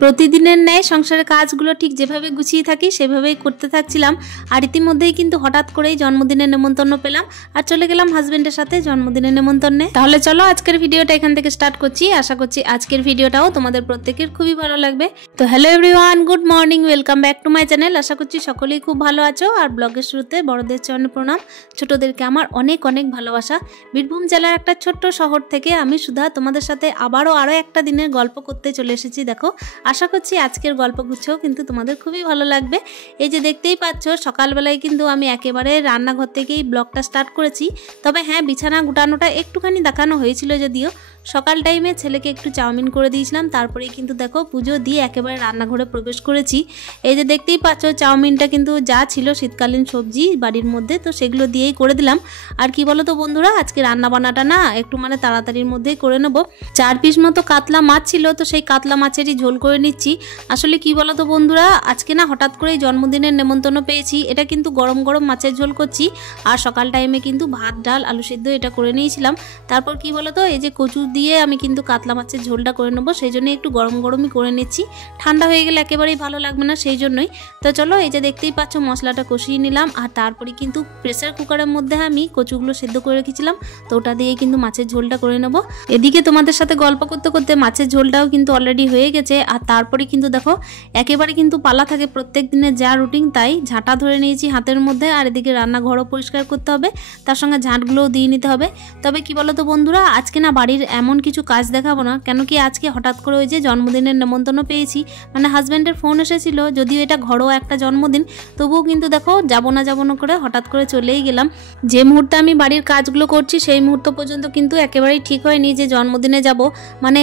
প্রতিদিনের ন্যায় সংসারের কাজগুলো ঠিক যেভাবে গুছিয়ে থাকি সেভাবেই করতে থাকছিলাম। আর ইতিমধ্যেই কিন্তু হঠাৎ করেই জন্মদিনের নেমন্তন্ন পেলাম আর চলে গেলাম হাজবেন্ডের সাথে জন্মদিনের নেমন্তন্নে। তাহলে চলো আজকের ভিডিওটা এখান থেকে স্টার্ট করছি। আশা করছি আজকের ভিডিওটাও তোমাদের প্রত্যেকের খুবই ভালো লাগবে। তো hello everyone, good morning, welcome back to my channel. আশা করছি সকলেই খুব ভালো আছো। আর ব্লগের শুরুতে বড়দের চরণে প্রণাম, ছোটদেরকে আমার অনেক অনেক ভালোবাসা। বীরভূম জেলার একটা ছোট্ট শহর থেকে আমি সুধা তোমাদের সাথে আরও একটা দিনের গল্প করতে চলে এসেছি। দেখো, আশা করছি আজকের গল্পগুচ্ছও কিন্তু তোমাদের খুবই ভালো লাগবে। এই যে দেখতেই পাচ্ছ, সকালবেলায় কিন্তু আমি একেবারে রান্নাঘর থেকেই ব্লগটা স্টার্ট করেছি। তবে হ্যাঁ, বিছানা গুটানোটা একটুখানি দেখানো হয়েছিল, যদিও সকাল টাইমে ছেলেকে একটু চাউমিন করে দিয়েছিলাম। তারপরেই কিন্তু দেখো পুজো দিয়ে একেবারে রান্নাঘরে প্রবেশ করেছি। এই যে দেখতেই পাচ্ছ, চাউমিনটা কিন্তু যা ছিল শীতকালীন সবজি বাড়ির মধ্যে, তো সেগুলো দিয়েই করে দিলাম। আর কি বলো তো বন্ধুরা, আজকে রান্না বান্নাটা না একটু তাড়াতাড়ির মধ্যেই করে নেবো। 4 পিস মতো কাতলা মাছ ছিল, তো সেই কাতলা মাছেরই ঝোল করে নিচ্ছি। আসলে কি বলো তো বন্ধুরা, আজকে না হঠাৎ করেই জন্মদিনের নেমন্তন্ন পেয়েছি। এটা কিন্তু গরম গরম মাছের ঝোল করছি। আর সকাল টাইমে কিন্তু ভাত, ডাল, আলু সিদ্ধ এটা করে নিয়েছিলাম। তারপর কি বলো তো, এই যে কচু দিয়ে আমি কিন্তু কাতলা মাছের ঝোলটা করে নেবো, সেই জন্যই একটু গরম গরমই করে নিচ্ছি। ঠান্ডা হয়ে গেলে একেবারেই ভালো লাগবে না, সেই জন্যই। তো চলো, এই যে দেখতেই পাচ্ছ মশলাটা কষিয়ে নিলাম। আর তারপরে কিন্তু প্রেসার কুকারের মধ্যে আমি কচুগুলো সেদ্ধ করে রেখেছিলাম, তো ওটা দিয়ে কিন্তু মাছের ঝোলটা করে নেবো। এদিকে তোমাদের সাথে গল্প করতে করতে মাছের ঝোলটাও কিন্তু অলরেডি হয়ে গেছে। আর তারপরে কিন্তু দেখো, একেবারে কিন্তু পালা থাকে প্রত্যেক দিনের যা রুটিন, তাই ঝাঁটা ধরে নিয়েছি হাতের মধ্যে। আর এদিকে রান্নাঘরও পরিষ্কার করতে হবে, তার সঙ্গে ঝাঁটগুলোও দিয়ে নিতে হবে। তবে কি বলো তো বন্ধুরা, আজকে না বাড়ির এমন কিছু কাজ দেখাবো না, কেন কি আজকে হঠাৎ করে ওই যে জন্মদিনের নেমন্তন্ন পেয়েছি, হাজব্যান্ডের ফোন এসেছিল। যদিও এটা ঘরোয়া একটা জন্মদিন, তবুও কিন্তু দেখো যাবো না করে হঠাৎ করে চলেই গেলাম। যে মুহূর্তে আমি বাড়ির কাজগুলো করছি সেই মুহূর্ত পর্যন্ত কিন্তু একেবারেই ঠিক হয়নি যে জন্মদিনে যাব।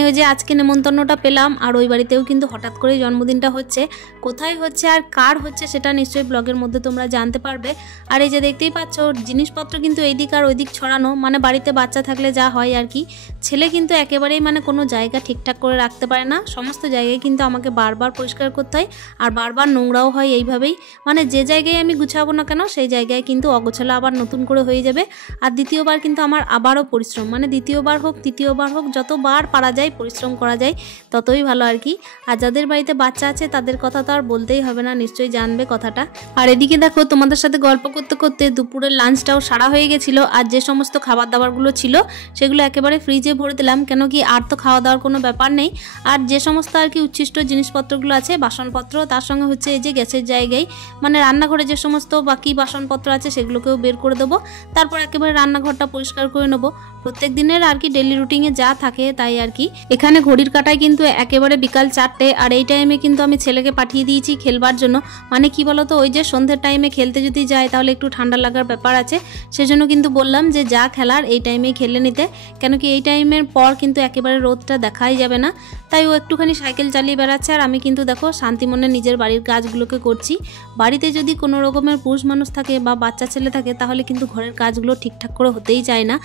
ওই যে আজকে নেমন্তন্নটা পেলাম, আর ওই বাড়িতেও কিন্তু হঠাৎ করে জন্মদিনটা হচ্ছে। কোথায় হচ্ছে আর কার হচ্ছে সেটা নিশ্চয়ই ব্লগের মধ্যে তোমরা জানতে পারবে। আর এই যে দেখতেই পাচ্ছ, জিনিসপত্র কিন্তু এইদিক আর ওইদিক ছড়ানো। বাড়িতে বাচ্চা থাকলে যা হয় আর কি, ছেলে কিন্তু একেবারেই কোনো জায়গা ঠিকঠাক করে রাখতে পারে না। সমস্ত জায়গায় কিন্তু আমাকে বারবার পরিষ্কার করতে হয়, আর বারবার নোংরাও হয়। এইভাবেই যে জায়গায় আমি গুছাবো না কেন, সেই জায়গায় কিন্তু অগোছালো আবার নতুন করে হয়ে যাবে। আর দ্বিতীয়বার কিন্তু আমার আবারও পরিশ্রম, দ্বিতীয়বার হোক তৃতীয়বার হোক, যতবার পারা যায় পরিশ্রম করা যায় ততই ভালো আর কি। আর যাদের বাড়িতে বাচ্চা আছে তাদের কথা তো আর বলতেই হবে না, নিশ্চয়ই জানবে কথাটা। আর এদিকে দেখো, তোমাদের সাথে গল্প করতে করতে দুপুরের লাঞ্চটাও সারা হয়ে গেছিলো। আর যে সমস্ত খাবার দাবারগুলো ছিল সেগুলো একেবারে ফ্রিজে ভরে দিলাম, কেন কি আর তো খাওয়া দাওয়ার কোনো ব্যাপার নেই। আর যে সমস্ত আর কি উচ্ছিষ্ট জিনিসপত্রগুলো আছে, বাসনপত্র, তার সঙ্গে হচ্ছে এই যে গ্যাসের জায়গায় রান্নাঘরে যে সমস্ত বাকি বাসনপত্র আছে সেগুলোকেও বের করে দেবো। তারপর একেবারে রান্নাঘরটা পরিষ্কার করে নেবো। প্রত্যেক দিনের আর কি ডেলি রুটিনে যা থাকে তাই আর কি। এখানে ঘড়ির কাঁটায় কিন্তু একেবারে বিকাল 4টে। আর এই টাইমে কিন্তু আমি ছেলেকে পাঠিয়ে দিয়েছি খেলবার জন্য। কি বলতো, ওই যে সন্ধ্যের টাইমে খেলতে যদি যায় তাহলে একটু ঠান্ডা লাগার ব্যাপার আছে, সেজন্য কিন্তু বললাম যে যা খেলার এই টাইমেই খেলে নিতে, কেন কি এই টাইমের পর কিন্তু একেবারে রোদটা দেখাই যাবে না। তাই ও একটুখানি সাইকেল চালিয়ে বেড়াচ্ছে, আর আমি কিন্তু দেখো শান্তি মনে নিজের বাড়ির কাজগুলোকে করছি। বাড়িতে যদি কোনো রকমের পুরুষ মানুষ থাকে বা বাচ্চা ছেলে থাকে তাহলে কিন্তু ঘরের কাজগুলো ঠিকঠাক করে হতেই চায় না।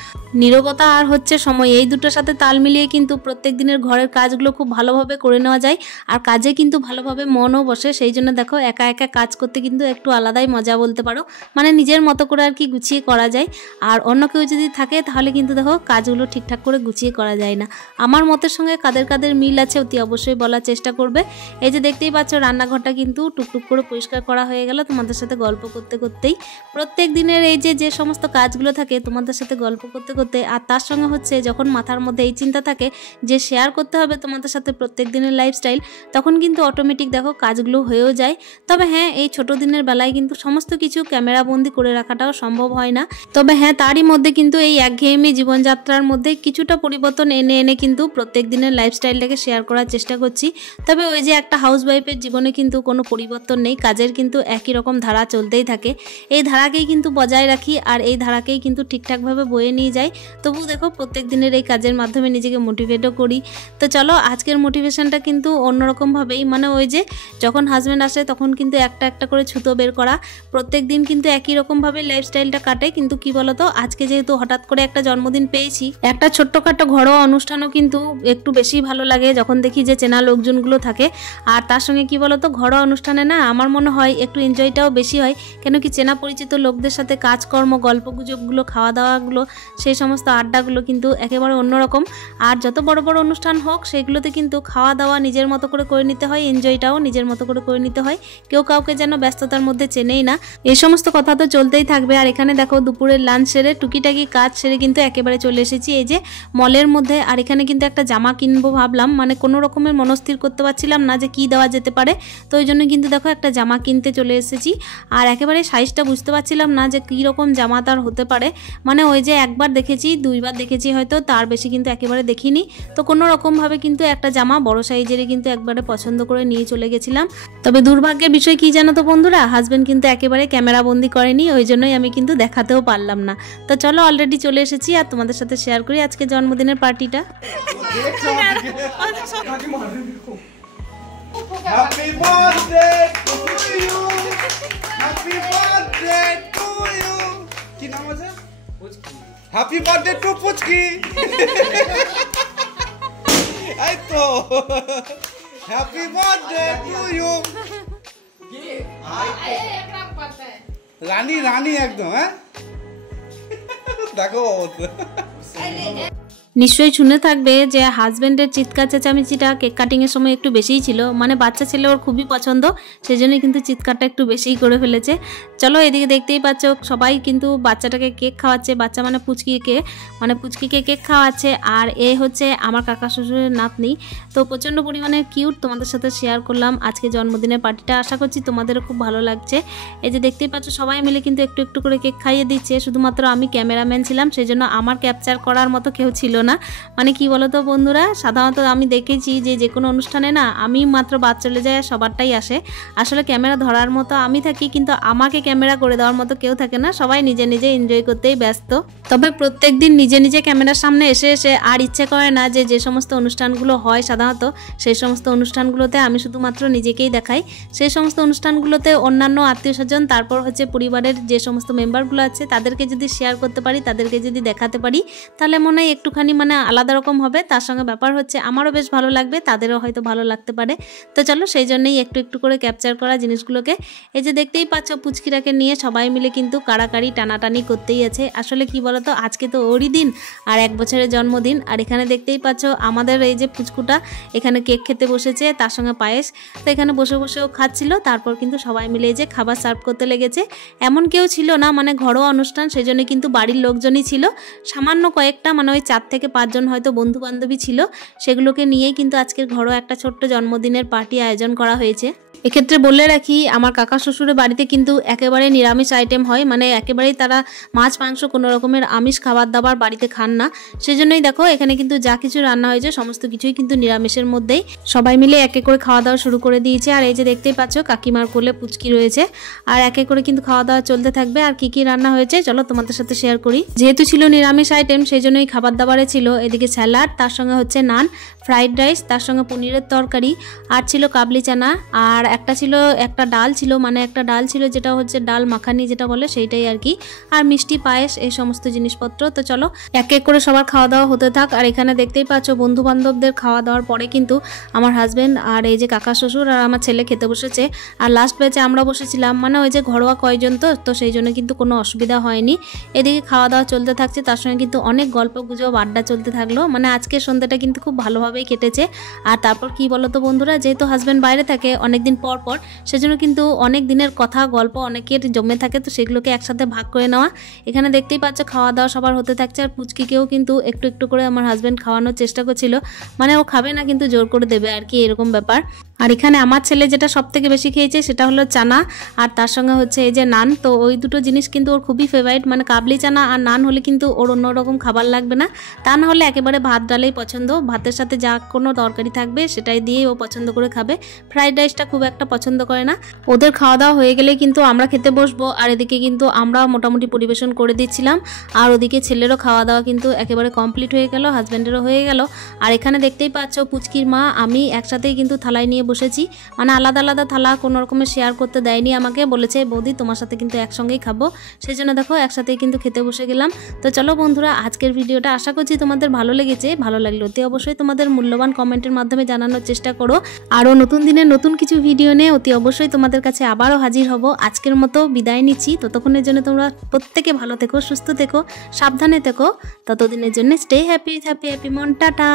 নীরবতা আর হচ্ছে সময়, এই দুটোর সাথে তাল মিলিয়ে কিন্তু প্রত্যেক দিনের ঘরের কাজগুলো খুব ভালোভাবে করে নেওয়া যায়। আর কাজে কিন্তু ভালোভাবে মনও বসে। সেই জন্য দেখো, একা একা কাজ করতে কিন্তু একটু আলাদাই মজা বলতে পারো। নিজের মতো করে আর কি গুছিয়ে করা যায়। আর অন্য কেউ যদি থাকে তাহলে কিন্তু দেখো কাজগুলো ঠিকঠাক করে গুছিয়ে করা যায় না। আমার মতের সঙ্গে কাদের মিল আছে অতি অবশ্যই বলার চেষ্টা করবে। এই যে দেখতেই পাচ্ছ, রান্নাঘরটা কিন্তু টুকটুক করে পরিষ্কার করা হয়ে গেল তোমাদের সাথে গল্প করতে করতেই। প্রত্যেক দিনের এই যে সমস্ত কাজগুলো থাকে তোমাদের সাথে গল্প করতে করতে, আর তার সঙ্গে হচ্ছে যখন মাথার মধ্যে এই চিন্তা থাকে যে শেয়ার করতে হবে তোমাদের সাথে প্রত্যেক দিনের লাইফস্টাইল, তখন কিন্তু অটোমেটিক দেখো কাজগুলো হয়েও যায়। তবে হ্যাঁ, এই ছোট দিনের বেলায় কিন্তু সমস্ত কিছু ক্যামেরা বন্দি করে রাখাটাও সম্ভব হয় না। তবে হ্যাঁ, তারই মধ্যে কিন্তু এই একঘেয়েমি জীবনযাত্রার মধ্যে কিছুটা পরিবর্তন এনে কিন্তু প্রত্যেক দিনের লাইফস্টাইলটাকে শেয়ার করার চেষ্টা করছি। তবে ওই যে একটা হাউসওয়াইফের জীবনে কিন্তু কোনো পরিবর্তন নেই, কাজের কিন্তু একই রকম ধারা চলতেই থাকে। এই ধারাকেই কিন্তু বজায় রাখি, আর এই ধারাকেই কিন্তু ঠিকঠাকভাবে বয়ে নিয়ে যাই। তবু দেখো, প্রত্যেক দিনের এই কাজের মাধ্যমে নিজেকে মোটিভেটও করি। তো চলো, আজকের মোটিভেশনটা কিন্তু অন্যরকমভাবেই, ওই যে যখন হাজব্যান্ড আসে তখন কিন্তু একটা করে ছুতো বের করা। প্রত্যেক দিন কিন্তু একই রকমভাবে লাইফস্টাইলটা কাটে, কিন্তু কি বলতো, আজকে যেহেতু হঠাৎ করে একটা জন্মদিন পেয়েছি, একটা ছোট্টখাটো ঘরোয়া অনুষ্ঠানও কিন্তু একটু বেশি ভালো লাগে যখন দেখি যে চেনা লোকজনগুলো থাকে। আর তার সঙ্গে কি বলতো, ঘরোয়া অনুষ্ঠানে না আমার মনে হয় একটু এনজয়টাও বেশি হয়, কেন কি চেনা পরিচিত লোকদের সাথে কাজকর্ম, গল্পগুজবগুলো, খাওয়া দাওয়াগুলো, সেই সমস্ত আড্ডাগুলো কিন্তু একেবারে অন্যরকম। আর যত বড় বড় অনুষ্ঠান হোক সেগুলোতে কিন্তু খাওয়া দাওয়া নিজের মতো করে নিতে হয়, এনজয়টাও নিজের মতো করে নিতে হয়, কেউ কাউকে যেন ব্যস্ততার মধ্যে চেনেই না। এই সমস্ত কথা তো চলতেই থাকবে। আর এখানে দেখো দুপুরের লাঞ্চ সেরে টুকিটাকি কাজ সেরে কিন্তু একেবারে চলে এসেছি এই যে মলের মধ্যে। আর এখানে কিন্তু একটা জামা কিনবো ভাবলাম, মানে কোনো রকমের মনস্থির করতে পারছিলাম না যে কি দেওয়া যেতে পারে, তো ওই জন্য কিন্তু দেখো একটা জামা কিনতে চলে এসেছি। আর একেবারে সাইজটা বুঝতে পারছিলাম না যে কী রকম জামা তার হতে পারে, মানে ওই যে একবার দেখেছি দুইবার দেখেছি হয়তো, তার বেশি কিন্তু একেবারে দেখিনি। তো কোনো রকমভাবে কিন্তু একটা জামা বড় সাইজেরই কিন্তু একবারে পছন্দ করে নিয়ে চলে গেছিলাম। তবে দুর্ভাগ্যের বিষয় কি জানো তো বন্ধুরা, হাজব্যান্ড কিন্তু একেবারে ক্যামেরা বন্দি করেনি, ওই জন্যই আমি কিন্তু দেখাতেও পারলাম না। তো চলো অলরেডি চলে এসেছি আর তোমাদের সাথে শেয়ার করি আজকে জন্মদিনের পার্টিটা। Happy birthday to you. Happy birthday to you. কি নাম আছে? পুচকি। Happy birthday to পুচকি। এই তো। Happy birthday to you. কি? একদম পাতা। রানী একদম, হ্যাঁ? দেখো নিশ্চয়ই শুনে থাকবে যে হাজব্যান্ডের চিৎকার চেঁচামেচিটা কেক কাটিংয়ের সময় একটু বেশিই ছিল, মানে বাচ্চা ছেলে ওর খুবই পছন্দ, সেই জন্যই কিন্তু চিৎকারটা একটু বেশিই করে ফেলেছে। চলো এদিকে দেখতেই পাচ্ছ সবাই কিন্তু বাচ্চাটাকে কেক খাওয়াচ্ছে, বাচ্চা মানে পুচকিকে কেক খাওয়াচ্ছে। আর এ হচ্ছে আমার কাকা শ্বশুরের নাতনি, তো প্রচণ্ড পরিমাণে কিউট, তোমাদের সাথে শেয়ার করলাম আজকে জন্মদিনের পার্টিটা। আশা করছি তোমাদেরও খুব ভালো লাগছে। এই যে দেখতেই পাচ্ছ সবাই মিলে কিন্তু একটু একটু করে কেক খাইয়ে দিচ্ছে, শুধুমাত্র আমি ক্যামেরাম্যান ছিলাম, সেই জন্য আমার ক্যাপচার করার মতো কেউ ছিল না। মানে কি বলতো বন্ধুরা, সাধারণত আমি দেখেছি যে কোনো অনুষ্ঠানে না আমি মাত্র বাদ চলে যায় আর সবারটাই আসে, আসলে ক্যামেরা ধরার মতো আমি থাকি, কিন্তু আমাকে ক্যামেরা করে দেওয়ার মতো কেউ থাকে না, সবাই নিজে নিজে এনজয় করতেই ব্যস্ত। তবে প্রত্যেক দিন নিজে নিজে ক্যামেরার সামনে এসে আর ইচ্ছে করে না যে সমস্ত অনুষ্ঠানগুলো হয় সাধারণত সেই সমস্ত অনুষ্ঠানগুলোতে আমি শুধুমাত্র নিজেকেই দেখাই। সেই সমস্ত অনুষ্ঠানগুলোতে অন্যান্য আত্মীয় স্বজন, তারপর হচ্ছে পরিবারের যে সমস্ত মেম্বারগুলো আছে তাদেরকে যদি শেয়ার করতে পারি, তাদেরকে যদি দেখাতে পারি, তাহলে মনে হয় একটুখানি মানে আলাদা রকম হবে। তার সঙ্গে ব্যাপার হচ্ছে আমারও বেশ ভালো লাগবে, তাদেরও হয়তো ভালো লাগতে পারে। তো চলো সেই জন্যই একটু একটু করে ক্যাপচার করা জিনিসগুলোকে। এই যে দেখতেই পাচ্ছ পুচকিরাকে নিয়ে সবাই মিলে কিন্তু কাড়াকাড়ি টানাটানি করতেই আছে। আসলে কি বলতো, আজকে তো ওরই দিন আর 1 বছরের জন্মদিন। আর এখানে দেখতেই পাচ্ছ আমাদের এই যে পুচকুটা এখানে কেক খেতে বসেছে, তার সঙ্গে পায়েস, তো এখানে বসে বসেও খাচ্ছিল। তারপর কিন্তু সবাই মিলে যে খাবার সার্ভ করতে লেগেছে। এমন কেউ ছিল না, মানে ঘরোয়া অনুষ্ঠান, সেই জন্য কিন্তু বাড়ির লোকজনই ছিল, সামান্য কয়েকটা, মানে ওই 4 থেকে 5 জন হয়তো বন্ধু বান্ধবী ছিল, সেগুলোকে নিয়েই কিন্তু আজকের ঘরোয়া একটা ছোট্ট জন্মদিনের পার্টি আয়োজন করা হয়েছে। এক্ষেত্রে বলে রাখি আমার কাকা শ্বশুরের বাড়িতে কিন্তু একেবারে নিরামিষ আইটেম হয়, মানে একেবারেই তারা মাছ মাংস কোনো রকমের আমিষ খাবার দাবার বাড়িতে খান না, সেজন্যই দেখো এখানে কিন্তু যা কিছু রান্না হয়েছে সমস্ত কিছুই কিন্তু নিরামিষের মধ্যেই। সবাই মিলে এক এক করে খাওয়া দাওয়া শুরু করে দিয়েছে। আর এই যে দেখতেই পাচ্ছ কাকিমার কোলে পুচকি রয়েছে, আর এক এক করে কিন্তু খাওয়া দাওয়া চলতে থাকবে। আর কি কি রান্না হয়েছে চলো তোমাদের সাথে শেয়ার করি। যেহেতু ছিল নিরামিষ আইটেম সেই জন্যই খাবার দাবারে ছিল এদিকে স্যালাড, তার সঙ্গে হচ্ছে নান, ফ্রাইড রাইস, তার সঙ্গে পনিরের তরকারি, আর ছিল কাবলি চানা, আর একটা ডাল ছিল, মানে একটা ডাল ছিল যেটা হচ্ছে ডাল মাখানি যেটা বলে সেইটাই আর কি, আর মিষ্টি পায়েস, এই সমস্ত জিনিসপত্র। তো চলো এক এক করে সবার খাওয়া দাওয়া হতে থাক। আর এখানে দেখতেই পাচ্ছ বন্ধু বান্ধবদের খাওয়া দাওয়ার পরে কিন্তু আমার হাজব্যান্ড আর এই যে কাকা শ্বশুর আর আমার ছেলে খেতে বসেছে। আর লাস্ট ব্যাচে আমরা বসেছিলাম, মানে ওই যে ঘরোয়া কয়জন তো সেই জন্য কিন্তু কোনো অসুবিধা হয়নি। এদিকে খাওয়া দাওয়া চলতে থাকছে, তার সঙ্গে কিন্তু অনেক গল্প গুজব আড্ডা চলতে থাকলো, মানে আজকের সন্ধ্যাটা কিন্তু খুব ভালোভাবেই কেটেছে। আর তারপর কি বলতো বন্ধুরা, যেহেতু হাজব্যান্ড বাইরে থাকে অনেকদিন পর সেজন্য কিন্তু অনেক দিনের কথা গল্প অনেকের জমে থাকে, তো সেগুলোকে একসাথে ভাগ করে নেওয়া। এখানে দেখতেই পাচ্ছ খাওয়া দাওয়া সবার হতে থাকছে। আর পুচকিকেও কিন্তু একটু একটু করে আমার হাজব্যান্ড খাওয়ানোর চেষ্টা করছিল, মানে ও খাবে না কিন্তু জোর করে দেবে আর কি, এরকম ব্যাপার। আর এখানে আমার ছেলে যেটা সব থেকে বেশি খেয়েছে সেটা হলো চানা, আর তার সঙ্গে হচ্ছে এই যে নান। তো ওই দুটো জিনিস কিন্তু ওর খুবই ফেভারিট, মানে কাবলি চানা আর নান হলে কিন্তু ওর অন্যরকম খাবার লাগবে না, তা না হলে একেবারে ভাত ডালেই পছন্দ, ভাতের সাথে যা কোনো তরকারি থাকবে সেটাই দিয়েই ও পছন্দ করে খাবে। ফ্রাইড রাইসটা খুব একটা পছন্দ করে না। ওদের খাওয়া দাওয়া হয়ে গেলে কিন্তু আমরা খেতে বসবো, আর এদিকে কিন্তু আমরা মোটামুটি পরিবেশন করে দিচ্ছিলাম। আর ওদিকে ছেলেরও খাওয়া দাওয়া কিন্তু একেবারে কমপ্লিট হয়ে গেল, হাজব্যান্ডেরও হয়ে গেল। আর এখানে দেখতেই পাচ্ছ পুচকির মা আমি একসাথেই কিন্তু থালায় নিয়ে বসেছি, মানে আলাদা আলাদা থালা কোনো রকমের শেয়ার করতে দেয়নি আমাকে, বলেছে বৌদি তোমার সাথে কিন্তু একসঙ্গেই খাবো, সেই জন্য দেখো একসাথেই কিন্তু খেতে বসে গেলাম। তো চলো বন্ধুরা আজকের ভিডিওটা আশা করছি তোমাদের ভালো লেগেছে, ভালো লাগলে অতি অবশ্যই তোমাদের মূল্যবান কমেন্টের মাধ্যমে জানানোর চেষ্টা করো। আরও নতুন দিনের নতুন কিছু ভিডিও নিয়ে অতি অবশ্যই তোমাদের কাছে আবারও হাজির হব। আজকের মতো বিদায় নিচ্ছি, ততক্ষণের জন্য তোমরা প্রত্যেকে ভালো থেকো, সুস্থ থেকো, সাবধানে থেকো। ততদিনের জন্য স্টে হ্যাপি হ্যাপি হ্যাপি মন, টাটা।